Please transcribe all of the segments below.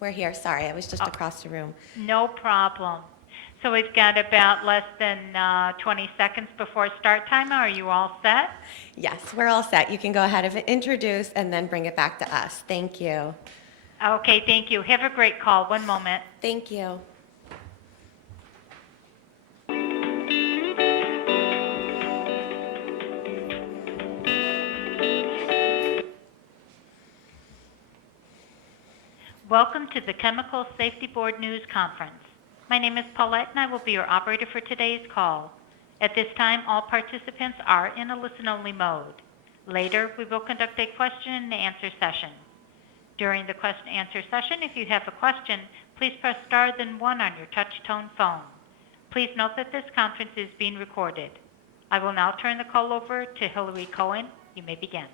We're here. Sorry, I was just across the room. No problem. So we've got about less than 20 seconds before start time. Are you all set? Yes, we're all set. You can go ahead and introduce and then bring it back to us. Thank you. Okay, thank you. Have a great call. One moment. Thank you. Welcome to the Chemical Safety Board News Conference. My name is Paulette and I will be your operator for today's call. At this time, all participants are in a listen-only mode. Later, we will conduct a question and answer session. During the question and answer session, if you have a question, please press star then 1 on your touch-tone phone. Please note that this conference is being recorded. I will now turn the call over to Hillary Cohen. You may begin.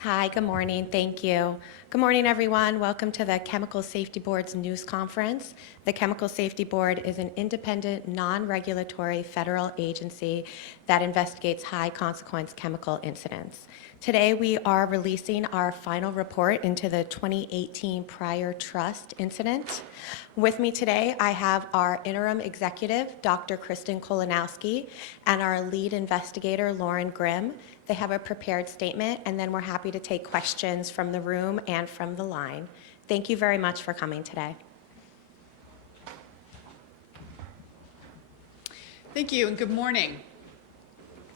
Hi, good morning. Thank you. Good morning, everyone. Welcome to the Chemical Safety Board's news conference. The Chemical Safety Board is an independent, non-regulatory federal agency that investigates high-consequence chemical incidents. Today, we are releasing our final report into the 2018 Pryor Trust incident. With me today, I have our interim executive, Dr. Kristen Kolanowski, and our lead investigator, Lauren Grimm. They have a prepared statement, and then we're happy to take questions from the room and from the line. Thank you very much for coming today. Thank you, and good morning.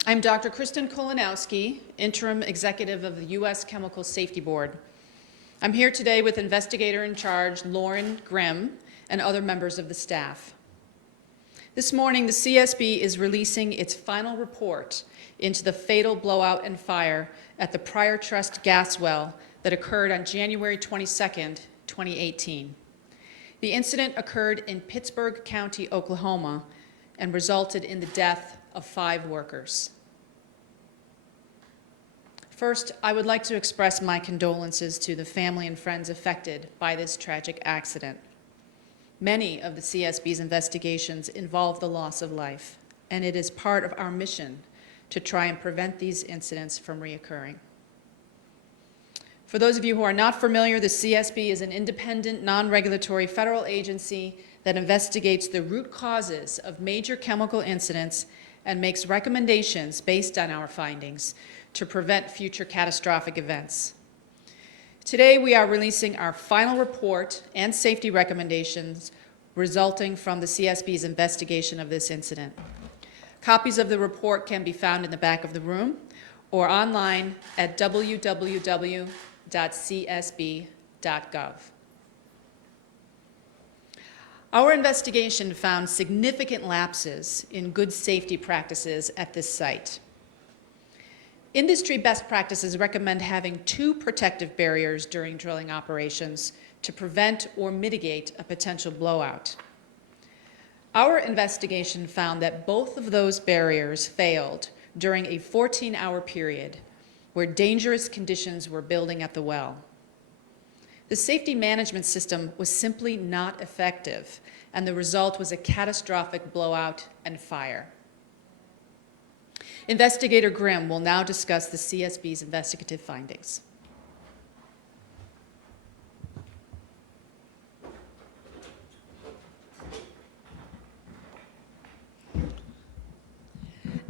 I'm Dr. Kristen Kolanowski, interim executive of the U.S. Chemical Safety Board. I'm here today with investigator in charge, Lauren Grimm, and other members of the staff. This morning, the CSB is releasing its final report into the fatal blowout and fire at the Pryor Trust Gas Well that occurred on January 22nd, 2018. The incident occurred in Pittsburgh County, Oklahoma, and resulted in the death of 5 workers. First, I would like to express my condolences to the family and friends affected by this tragic accident. Many of the CSB's investigations involve the loss of life, and it is part of our mission to try and prevent these incidents from reoccurring. For those of you who are not familiar, the CSB is an independent, non-regulatory federal agency that investigates the root causes of major chemical incidents and makes recommendations based on our findings to prevent future catastrophic events. Today, we are releasing our final report and safety recommendations resulting from the CSB's investigation of this incident. Copies of the report can be found in the back of the room or online at www.csb.gov. Our investigation found significant lapses in good safety practices at this site. Industry best practices recommend having 2 protective barriers during drilling operations to prevent or mitigate a potential blowout. Our investigation found that both of those barriers failed during a 14-hour period where dangerous conditions were building at the well. The safety management system was simply not effective, and the result was a catastrophic blowout and fire. Investigator Grimm will now discuss the CSB's investigative findings.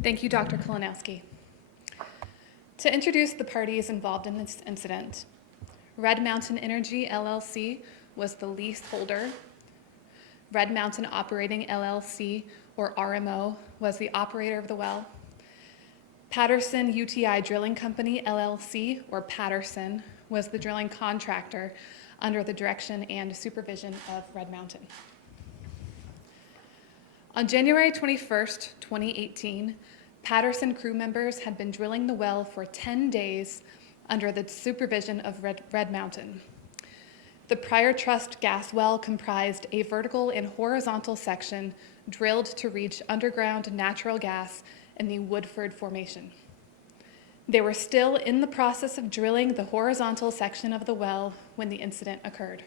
Thank you, Dr. Kolanowski. To introduce the parties involved in this incident, Red Mountain Energy, LLC, was the leaseholder. Red Mountain Operating, LLC, or RMO, was the operator of the well. Patterson UTI Drilling Company, LLC, or Patterson, was the drilling contractor under the direction and supervision of Red Mountain. On January 21st, 2018, Patterson crew members had been drilling the well for 10 days under the supervision of Red Mountain. The Pryor Trust Gas Well comprised a vertical and horizontal section drilled to reach underground natural gas in the Woodford Formation. They were still in the process of drilling the horizontal section of the well when the incident occurred.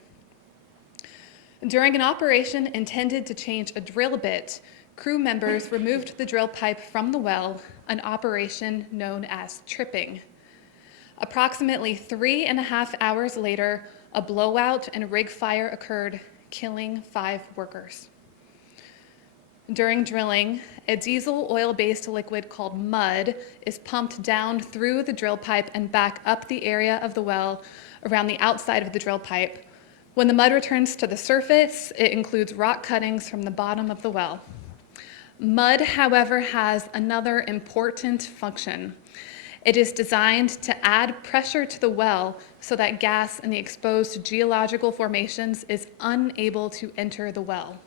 During an operation intended to change a drill bit, crew members removed the drill pipe from the well, an operation known as tripping. Approximately 3.5 hours later, a blowout and rig fire occurred, killing 5 workers. During drilling, a diesel oil-based liquid called mud is pumped down through the drill pipe and back up the area of the well around the outside of the drill pipe. When the mud returns to the surface, it includes rock cuttings from the bottom of the well. Mud, however, has another important function. It is designed to add pressure to the well so that gas in the exposed geological formations is unable to enter the well.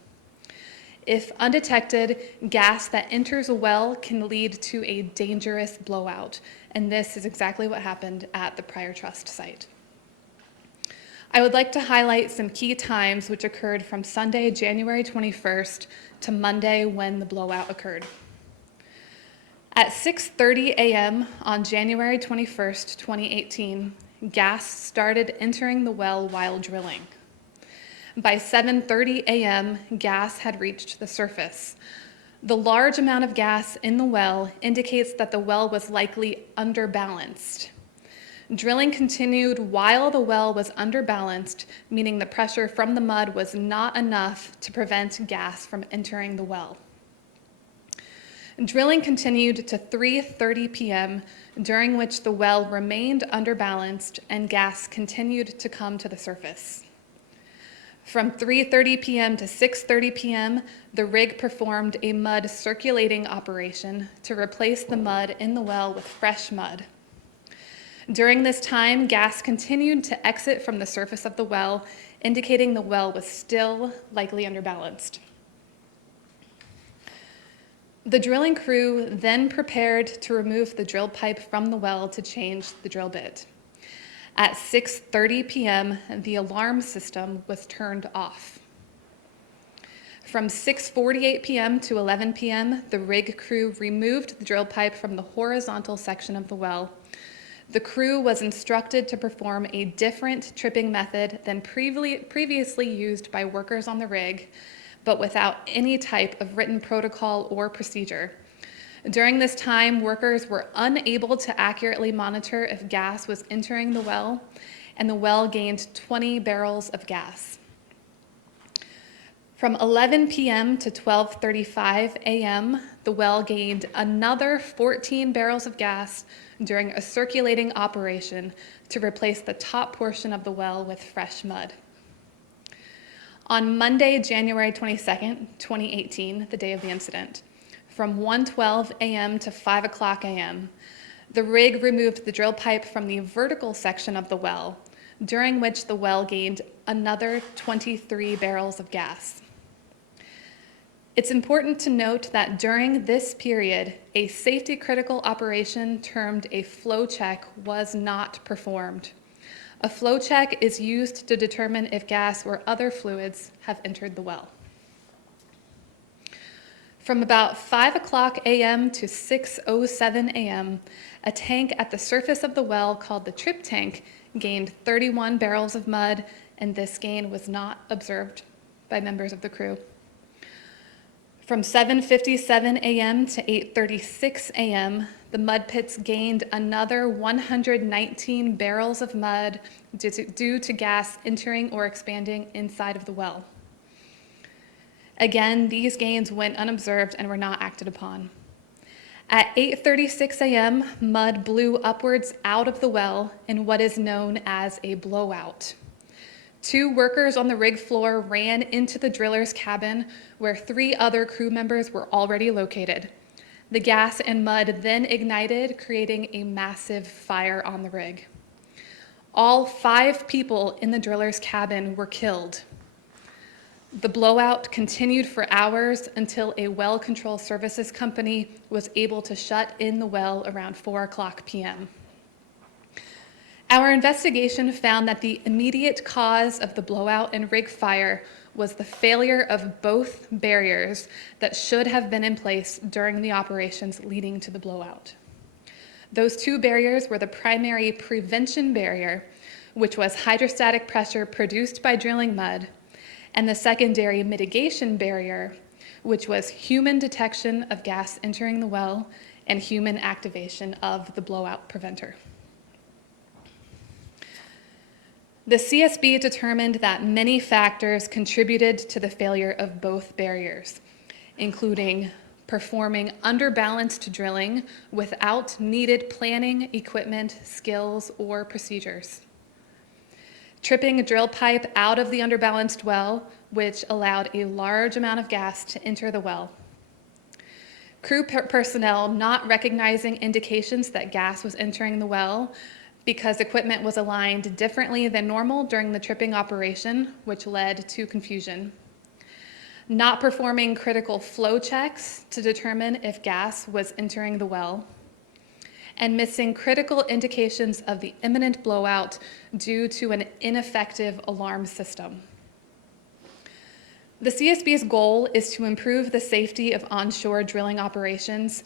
If undetected, gas that enters a well can lead to a dangerous blowout, and this is exactly what happened at the Pryor Trust site. I would like to highlight some key times which occurred from Sunday, January 21st to Monday when the blowout occurred. At 6:30 a.m. on January 21st, 2018, gas started entering the well while drilling. By 7:30 a.m., gas had reached the surface. The large amount of gas in the well indicates that the well was likely underbalanced. Drilling continued while the well was underbalanced, meaning the pressure from the mud was not enough to prevent gas from entering the well. Drilling continued to 3:30 p.m., during which the well remained underbalanced and gas continued to come to the surface. From 3:30 p.m. to 6:30 p.m., the rig performed a mud circulating operation to replace the mud in the well with fresh mud. During this time, gas continued to exit from the surface of the well, indicating the well was still likely underbalanced. The drilling crew then prepared to remove the drill pipe from the well to change the drill bit. At 6:30 p.m., the alarm system was turned off. From 6:48 p.m. to 11 p.m., the rig crew removed the drill pipe from the horizontal section of the well. The crew was instructed to perform a different tripping method than previously used by workers on the rig, but without any type of written protocol or procedure. During this time, workers were unable to accurately monitor if gas was entering the well, and the well gained 20 barrels of gas. From 11 p.m. to 12:35 a.m., the well gained another 14 barrels of gas during a circulating operation to replace the top portion of the well with fresh mud. On Monday, January 22nd, 2018, the day of the incident, from 1:12 a.m. to 5 o'clock a.m., the rig removed the drill pipe from the vertical section of the well, during which the well gained another 23 barrels of gas. It's important to note that during this period, a safety-critical operation termed a flow check was not performed. A flow check is used to determine if gas or other fluids have entered the well. From about 5 o'clock a.m. to 6:07 a.m., a tank at the surface of the well called the trip tank gained 31 barrels of mud, and this gain was not observed by members of the crew. From 7:57 a.m. to 8:36 a.m., the mud pits gained another 119 barrels of mud due to gas entering or expanding inside of the well. Again, these gains went unobserved and were not acted upon. At 8:36 a.m., mud blew upwards out of the well in what is known as a blowout. 2 workers on the rig floor ran into the driller's cabin where 3 other crew members were already located. The gas and mud then ignited, creating a massive fire on the rig. All 5 people in the driller's cabin were killed. The blowout continued for hours until a well control services company was able to shut in the well around 4 o'clock p.m. Our investigation found that the immediate cause of the blowout and rig fire was the failure of both barriers that should have been in place during the operations leading to the blowout. Those 2 barriers were the primary prevention barrier, which was hydrostatic pressure produced by drilling mud, and the secondary mitigation barrier, which was human detection of gas entering the well and human activation of the blowout preventer. The CSB determined that many factors contributed to the failure of both barriers, including performing underbalanced drilling without needed planning, equipment, skills, or procedures, tripping a drill pipe out of the underbalanced well, which allowed a large amount of gas to enter the well, crew personnel not recognizing indications that gas was entering the well because equipment was aligned differently than normal during the tripping operation, which led to confusion, not performing critical flow checks to determine if gas was entering the well, and missing critical indications of the imminent blowout due to an ineffective alarm system. The CSB's goal is to improve the safety of onshore drilling operations.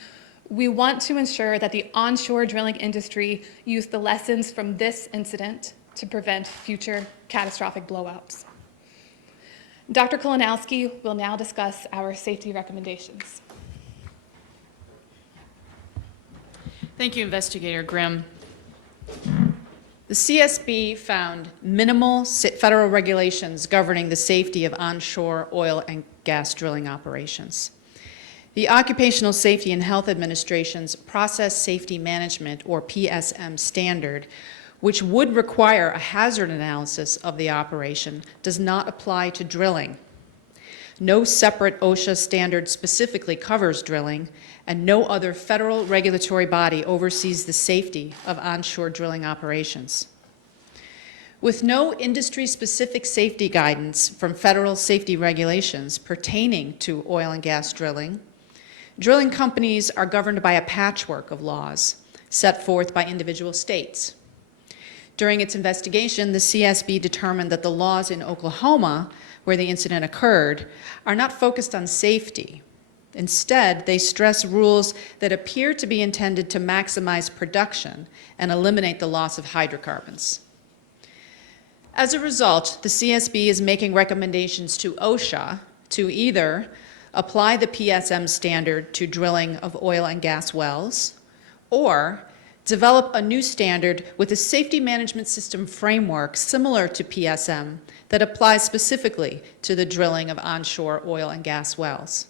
We want to ensure that the onshore drilling industry use the lessons from this incident to prevent future catastrophic blowouts. Dr. Kolanowski will now discuss our safety recommendations. Thank you, Investigator Grimm. The CSB found minimal federal regulations governing the safety of onshore oil and gas drilling operations. The Occupational Safety and Health Administration's Process Safety Management, or PSM standard, which would require a hazard analysis of the operation, does not apply to drilling. No separate OSHA standard specifically covers drilling, and no other federal regulatory body oversees the safety of onshore drilling operations. With no industry-specific safety guidance from federal safety regulations pertaining to oil and gas drilling, drilling companies are governed by a patchwork of laws set forth by individual states. During its investigation, the CSB determined that the laws in Oklahoma, where the incident occurred, are not focused on safety. Instead, they stress rules that appear to be intended to maximize production and eliminate the loss of hydrocarbons. As a result, the CSB is making recommendations to OSHA to either apply the PSM standard to drilling of oil and gas wells, or develop a new standard with a safety management system framework similar to PSM that applies specifically to the drilling of onshore oil and gas wells.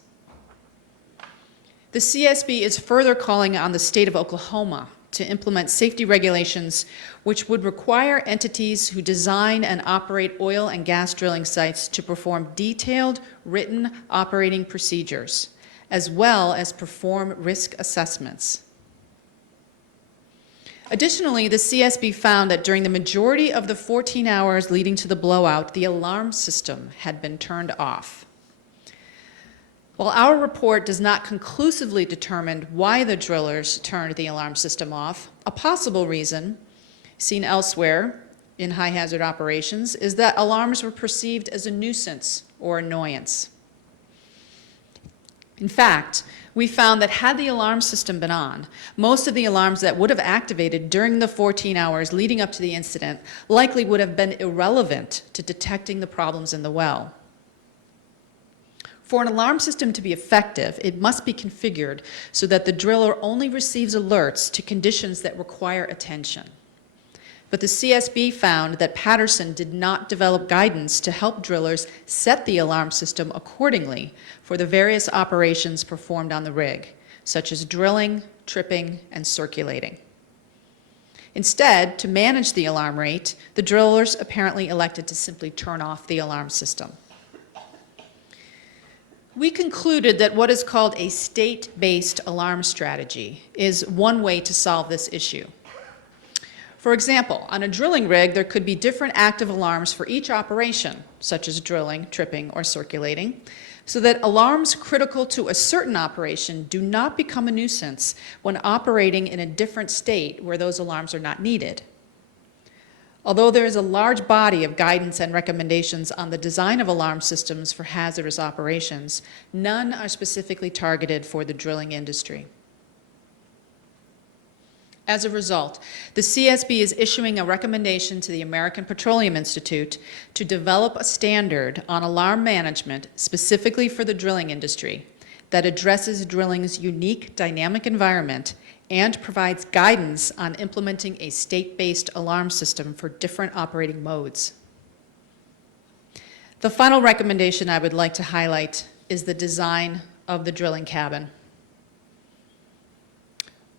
The CSB is further calling on the state of Oklahoma to implement safety regulations which would require entities who design and operate oil and gas drilling sites to perform detailed written operating procedures, as well as perform risk assessments. Additionally, the CSB found that during the majority of the 14 hours leading to the blowout, the alarm system had been turned off. While our report does not conclusively determine why the drillers turned the alarm system off, a possible reason, seen elsewhere in high-hazard operations, is that alarms were perceived as a nuisance or annoyance. In fact, we found that had the alarm system been on, most of the alarms that would have activated during the 14 hours leading up to the incident likely would have been irrelevant to detecting the problems in the well. For an alarm system to be effective, it must be configured so that the driller only receives alerts to conditions that require attention. But the CSB found that Patterson did not develop guidance to help drillers set the alarm system accordingly for the various operations performed on the rig, such as drilling, tripping, and circulating. Instead, to manage the alarm rate, the drillers apparently elected to simply turn off the alarm system. We concluded that what is called a state-based alarm strategy is one way to solve this issue. For example, on a drilling rig, there could be different active alarms for each operation, such as drilling, tripping, or circulating, so that alarms critical to a certain operation do not become a nuisance when operating in a different state where those alarms are not needed. Although there is a large body of guidance and recommendations on the design of alarm systems for hazardous operations, none are specifically targeted for the drilling industry. As a result, the CSB is issuing a recommendation to the American Petroleum Institute to develop a standard on alarm management specifically for the drilling industry that addresses drilling's unique dynamic environment and provides guidance on implementing a state-based alarm system for different operating modes. The final recommendation I would like to highlight is the design of the drilling cabin.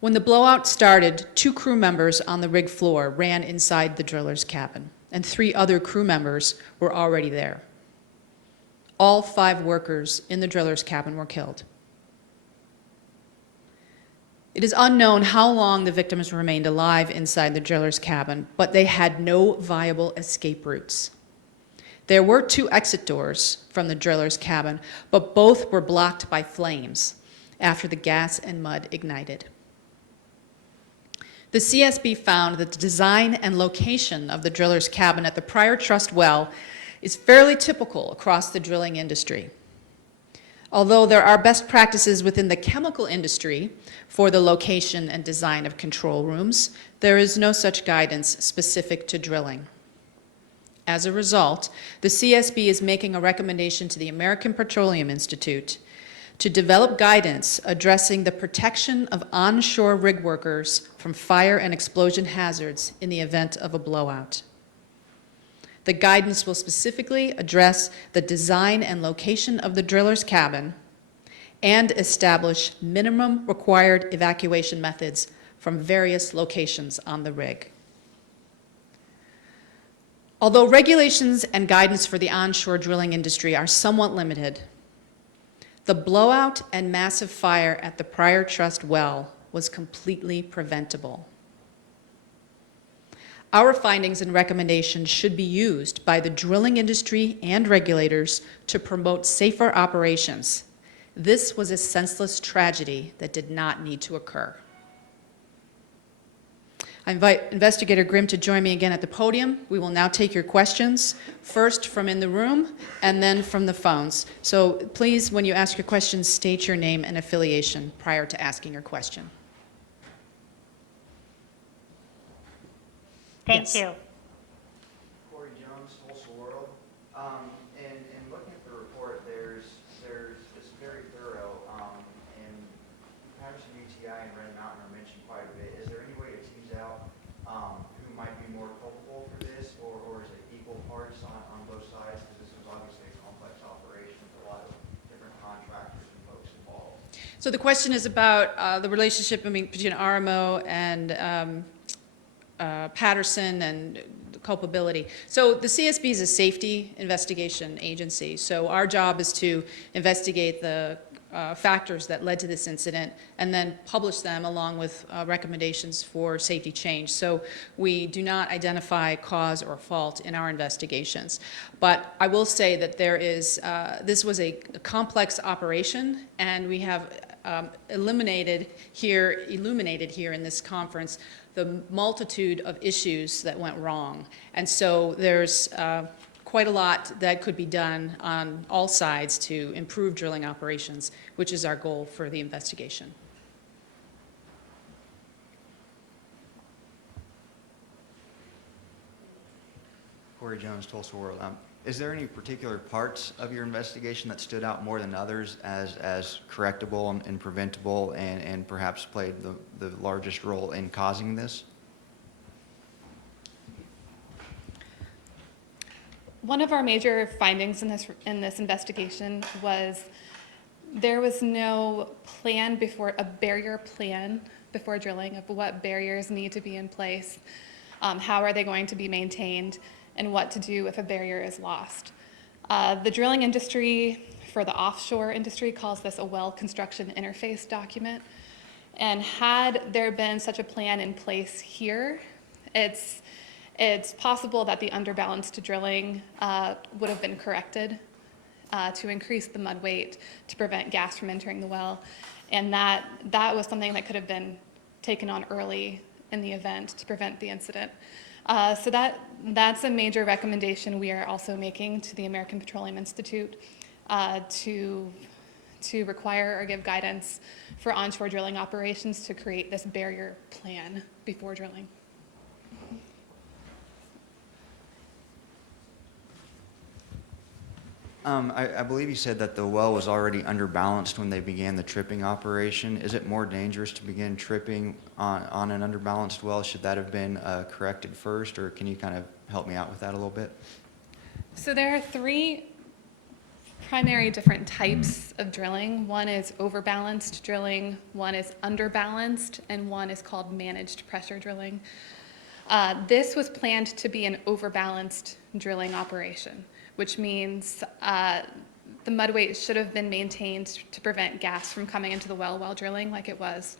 When the blowout started, 2 crew members on the rig floor ran inside the driller's cabin, and 3 other crew members were already there. All 5 workers in the driller's cabin were killed. It is unknown how long the victims remained alive inside the driller's cabin, but they had no viable escape routes. There were 2 exit doors from the driller's cabin, but both were blocked by flames after the gas and mud ignited. The CSB found that the design and location of the driller's cabin at the Pryor Trust Well is fairly typical across the drilling industry. Although there are best practices within the chemical industry for the location and design of control rooms, there is no such guidance specific to drilling. As a result, the CSB is making a recommendation to the American Petroleum Institute to develop guidance addressing the protection of onshore rig workers from fire and explosion hazards in the event of a blowout. The guidance will specifically address the design and location of the driller's cabin and establish minimum required evacuation methods from various locations on the rig. Although regulations and guidance for the onshore drilling industry are somewhat limited, the blowout and massive fire at the Pryor Trust Well was completely preventable. Our findings and recommendations should be used by the drilling industry and regulators to promote safer operations. This was a senseless tragedy that did not need to occur. I invite Investigator Grimm to join me again at the podium. We will now take your questions, first from in the room and then from the phones. So please, when you ask your questions, state your name and affiliation prior to asking your question. Thank Yes. you. Corey Jones, Tulsa World. And looking at the report, there's it's very thorough, and Patterson, UTI, and Red Mountain are mentioned quite a bit. Is there any way to tease out who might be more culpable for this, or is it equal parts on both sides? Because this is obviously a complex operation with a lot of different contractors and folks involved. So the question is about the relationship between RMO and Patterson and culpability. So the CSB is a safety investigation agency. So our job is to investigate the factors that led to this incident and then publish them along with recommendations for safety change. So we do not identify cause or fault in our investigations. But I will say that there is, this was a complex operation, and we have illuminated here in this conference the multitude of issues that went wrong. And so there's quite a lot that could be done on all sides to improve drilling operations, which is our goal for the investigation. Corey Jones, Tulsa World. Is there any particular parts of your investigation that stood out more than others as correctable and preventable and perhaps played the largest role in causing this? One of our major findings in this investigation was there was no plan a barrier plan before drilling of what barriers need to be in place, how are they going to be maintained, and what to do if a barrier is lost. The drilling industry, for the offshore industry, calls this a well construction interface document. And had there been such a plan in place here, it's possible that the underbalanced drilling would have been corrected to increase the mud weight to prevent gas from entering the well. And that was something that could have been taken on early in the event to prevent the incident. So that's a major recommendation we are also making to the American Petroleum Institute to require or give guidance for onshore drilling operations to create this barrier plan before drilling. I believe you said that the well was already underbalanced when they began the tripping operation. Is it more dangerous to begin tripping on an underbalanced well? Should that have been corrected first, or can you kind of help me out with that a little bit? So there are three primary different types of drilling. One is overbalanced drilling, one is underbalanced, and one is called managed pressure drilling. This was planned to be an overbalanced drilling operation, which means the mud weight should have been maintained to prevent gas from coming into the well while drilling like it was.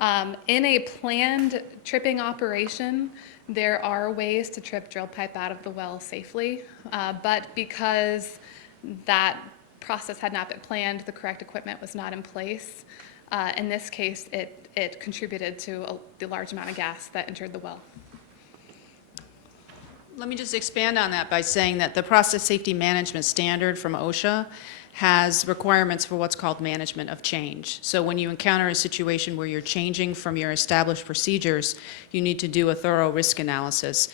In a planned tripping operation, there are ways to trip drill pipe out of the well safely, but because that process had not been planned, the correct equipment was not in place. In this case, it contributed to the large amount of gas that entered the well. Let me just expand on that by saying that the Process Safety Management Standard from OSHA has requirements for what's called management of change. So when you encounter a situation where you're changing from your established procedures, you need to do a thorough risk analysis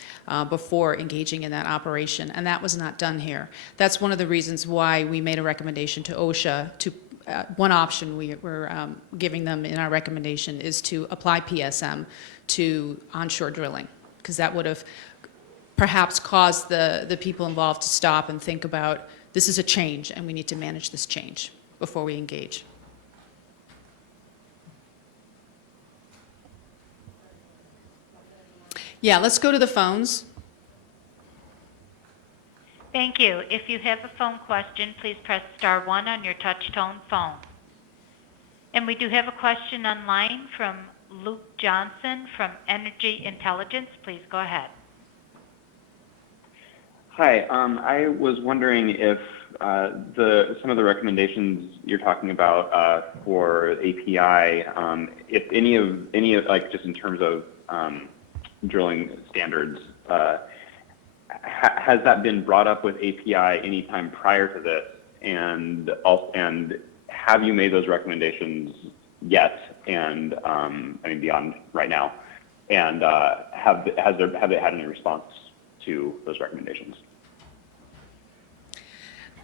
before engaging in that operation, and that was not done here. That's one of the reasons why we made a recommendation to OSHA to one option we're giving them in our recommendation is to apply PSM to onshore drilling, because that would have perhaps caused the people involved to stop and think about, this is a change and we need to manage this change before we engage. Yeah, let's go to the phones. Thank you. If you have a phone question, please press *1 on your touch-tone phone. And we do have a question online from Luke Johnson from Energy Intelligence. Please go ahead. Hi, I was wondering if some of the recommendations you're talking about for API, if any of like just in terms of drilling standards, has that been brought up with API anytime prior to this, and have you made those recommendations yet? And I mean beyond right now, and have they had any response to those recommendations?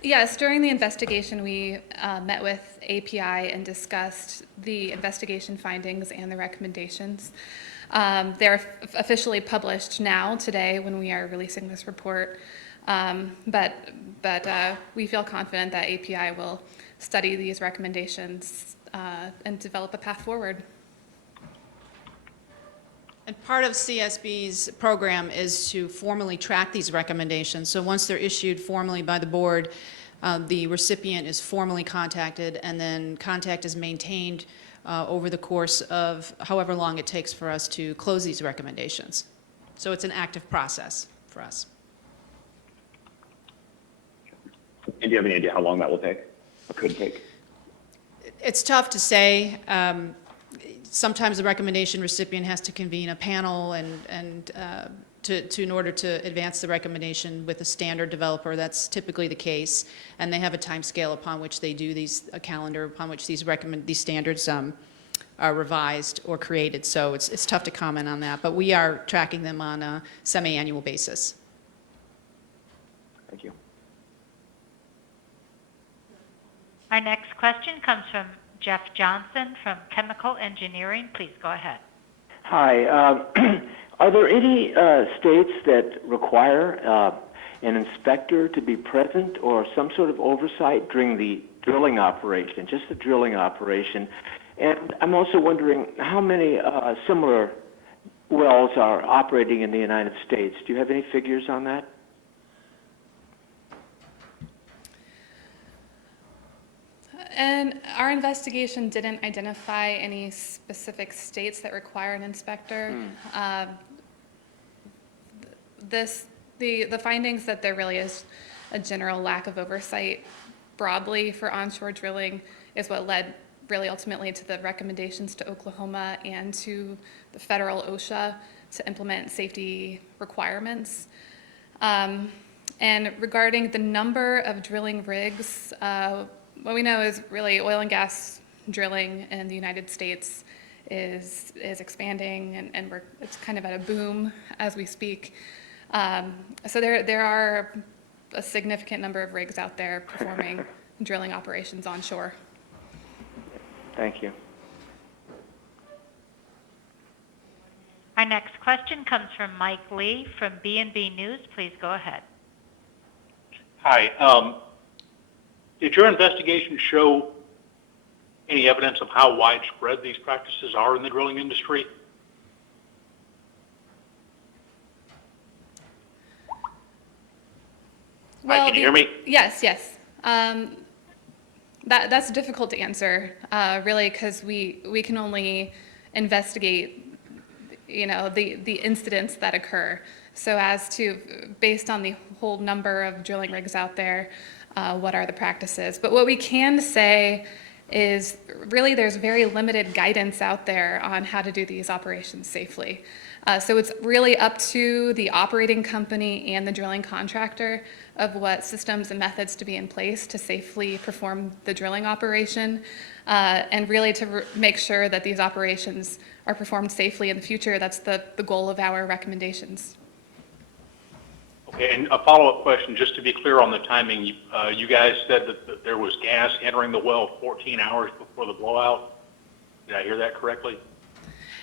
Yes, during the investigation, we met with API and discussed the investigation findings and the recommendations. They're officially published now, today, when we are releasing this report. But we feel confident that API will study these recommendations and develop a path forward. And part of CSB's program is to formally track these recommendations. So once they're issued formally by the board, the recipient is formally contacted, and then contact is maintained over the course of however long it takes for us to close these recommendations. So it's an active process for us. And do you have any idea how long that will take, or could take? It's tough to say. Sometimes the recommendation recipient has to convene a panel and in order to advance the recommendation with a standard developer. That's typically the case, and they have a time scale upon which they do a calendar upon which these standards are revised or created. So it's tough to comment on that, but we are tracking them on a semi-annual basis. Thank you. Our next question comes from Jeff Johnson from Chemical Engineering. Please go ahead. Hi. Are there any states that require an inspector to be present or some sort of oversight during the drilling operation, just the drilling operation? And I'm also wondering how many similar wells are operating in the United States. Do you have any figures on that? And our investigation didn't identify any specific states that require an inspector. The findings that there really is a general lack of oversight broadly for onshore drilling is what led really ultimately to the recommendations to Oklahoma and to the federal OSHA to implement safety requirements. And regarding the number of drilling rigs, what we know is really oil and gas drilling in the United States is expanding, and it's kind of at a boom as we speak. So there are a significant number of rigs out there performing drilling operations onshore. Thank you. Our next question comes from Mike Lee from B&B News. Please go ahead. Hi. Did your investigation show any evidence of how widespread these practices are in the drilling industry? Well, Can you hear me? Yes, yes. That's difficult to answer, really, because we can only investigate, the incidents that occur. So as to, based on the whole number of drilling rigs out there, what are the practices? But what we can say is really there's very limited guidance out there on how to do these operations safely. So it's really up to the operating company and the drilling contractor of what systems and methods to be in place to safely perform the drilling operation, and really to make sure that these operations are performed safely in the future. That's the goal of our recommendations. Okay, and a follow-up question, just to be clear on the timing. You guys said that there was gas entering the well 14 hours before the blowout. Did I hear that correctly?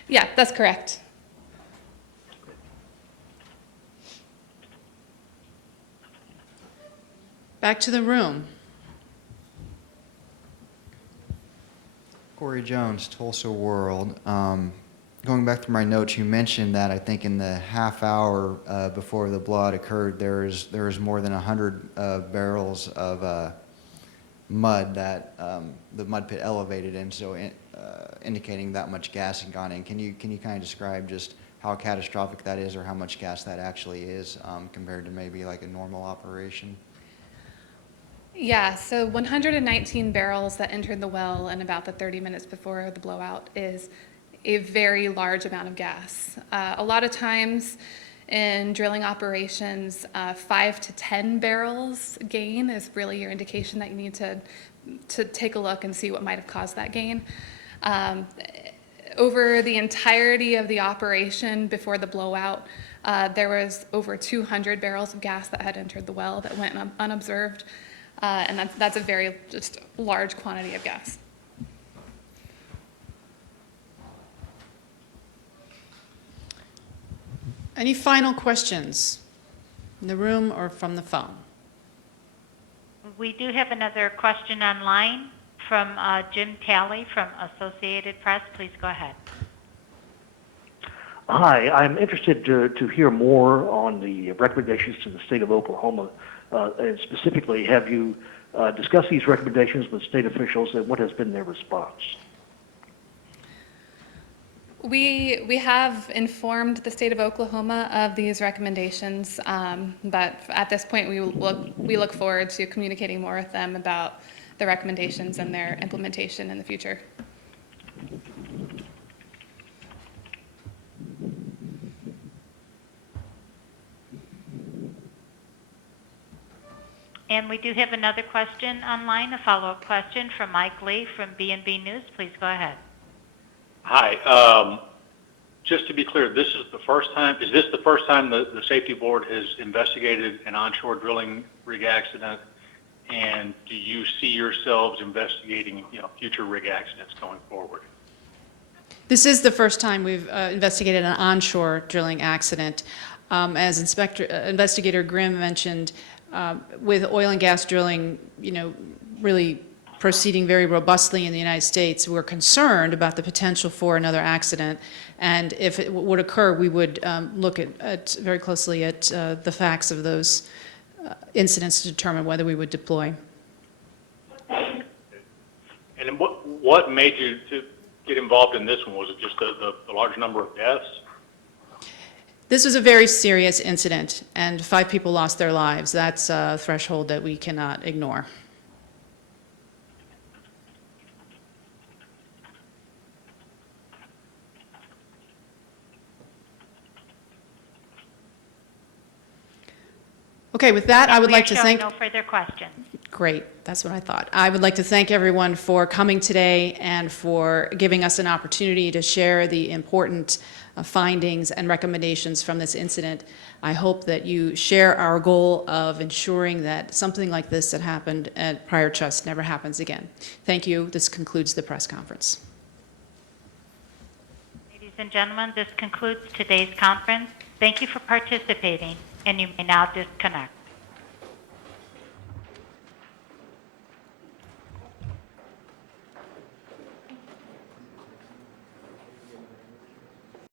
Yeah, that's correct. Back to the room. Corey Jones, Tulsa World. Going back through my notes, you mentioned that I think in the half hour before the blowout occurred, there was more than 100 barrels of mud that the mud pit elevated in, so indicating that much gas had gone in. Can you kind of describe just how catastrophic that is, or how much gas that actually is compared to maybe like a normal operation? Yeah, so 119 barrels that entered the well in about the 30 minutes before the blowout is a very large amount of gas. A lot of times in drilling operations, 5 to 10 barrels gain is really your indication that you need to take a look and see what might have caused that gain. Over the entirety of the operation before the blowout, there was over 200 barrels of gas that had entered the well that went unobserved. And that's a very just large quantity of gas. Any final questions in the room or from the phone? We do have another question online from Jim Talley from Associated Press. Please go ahead. Hi, I'm interested to hear more on the recommendations to the state of Oklahoma. And specifically, have you discussed these recommendations with state officials, and what has been their response? We have informed the state of Oklahoma of these recommendations, but at this point we look forward to communicating more with them about the recommendations and their implementation in the future. And we do have another question online, a follow-up question from Mike Lee from B&B News. Please go ahead. Hi. Just to be clear, is this the first time the safety board has investigated an onshore drilling rig accident? And do you see yourselves investigating, future rig accidents going forward? This is the first time we've investigated an onshore drilling accident. As Investigator Grimm mentioned, with oil and gas drilling, really proceeding very robustly in the United States, we're concerned about the potential for another accident. And if it would occur, we would look at very closely at the facts of those incidents to determine whether we would deploy. And what made you to get involved in this one? Was it just the large number of deaths? This was a very serious incident, and 5 people lost their lives. That's a threshold that we cannot ignore. Okay, with that, I would like to thank... No further questions. Great, that's what I thought. I would like to thank everyone for coming today and for giving us an opportunity to share the important findings and recommendations from this incident. I hope that you share our goal of ensuring that something like this that happened at Pryor Trust never happens again. Thank you. This concludes the press conference. Ladies and gentlemen, this concludes today's conference. Thank you for participating, and you may now disconnect.